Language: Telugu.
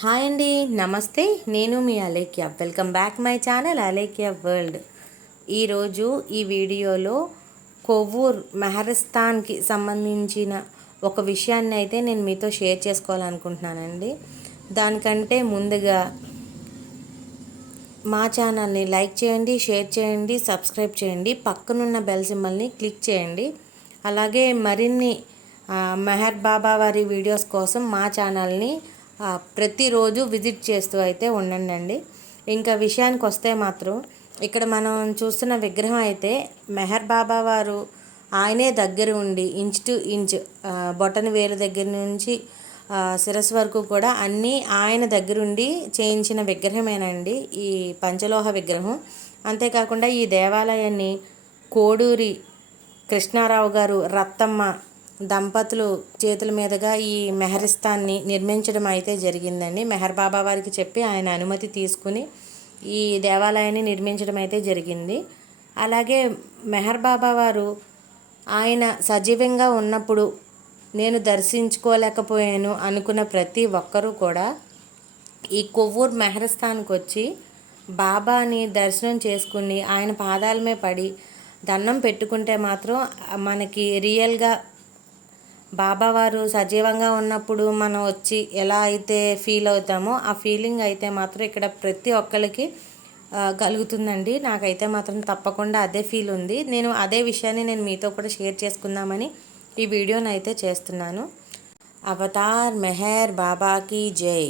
హాయ్ అండి నమస్తే. నేను మీ Alekhya. Welcome back my channel Alekhya world ఈరోజు ఈ వీడియోలో కొవ్వూర్ మెహరస్థాన్కి సంబంధించిన ఒక విషయాన్ని అయితే నేను మీతో షేర్ చేసుకోవాలనుకుంటున్నానండి. దానికంటే ముందుగా మా ఛానల్ని లైక్ చేయండి షేర్ చేయండి సబ్స్క్రైబ్ చేయండి పక్కనున్న బెల్ సింబల్ని క్లిక్ చేయండి. అలాగే మరిన్ని మెహర్ బాబా వారి వీడియోస్ కోసం మా ఛానల్ని ప్రతిరోజు విజిట్ చేస్తూ అయితే ఉండండి ఇంకా విషయానికి వస్తే మాత్రం ఇక్కడ మనం చూస్తున్న విగ్రహం అయితే మెహర్ బాబా వారు ఆయనే దగ్గర ఉండి ఇంచ్ టు ఇంచ్ బొటన వేలు దగ్గర నుంచి శిరస్సు వరకు కూడా అన్నీ ఆయన దగ్గరుండి చేయించిన విగ్రహమేనండి ఈ పంచలోహ విగ్రహం. అంతేకాకుండా ఈ దేవాలయాన్ని కోడూరి కృష్ణారావు గారు రత్తమ్మ దంపతులు చేతుల మీదుగా ఈ మెహరిస్తాన్ని నిర్మించడం అయితే జరిగిందండి. మెహర్ బాబా వారికి చెప్పి ఆయన అనుమతి తీసుకుని ఈ దేవాలయాన్ని నిర్మించడం అయితే జరిగింది. అలాగే మెహర్ బాబా వారు ఆయన సజీవంగా ఉన్నప్పుడు నేను దర్శించుకోలేకపోయాను అనుకున్న ప్రతి ఒక్కరూ కూడా ఈ కొవ్వూరు మెహరస్థాన్కి వచ్చి బాబాని దర్శనం చేసుకుని ఆయన పాదాలమే పడి దండం పెట్టుకుంటే మాత్రం మనకి రియల్గా బాబావారు సజీవంగా ఉన్నప్పుడు మనం వచ్చి ఎలా అయితే ఫీల్ అవుతామో ఆ ఫీలింగ్ అయితే మాత్రం ఇక్కడ ప్రతి ఒక్కరికి కలుగుతుందండి. నాకైతే మాత్రం తప్పకుండా అదే ఫీల్ ఉంది. నేను అదే విషయాన్ని నేను మీతో కూడా షేర్ చేసుకుందామని ఈ వీడియోని అయితే చేస్తున్నాను. అవతార్ మెహర్ బాబాకి జై.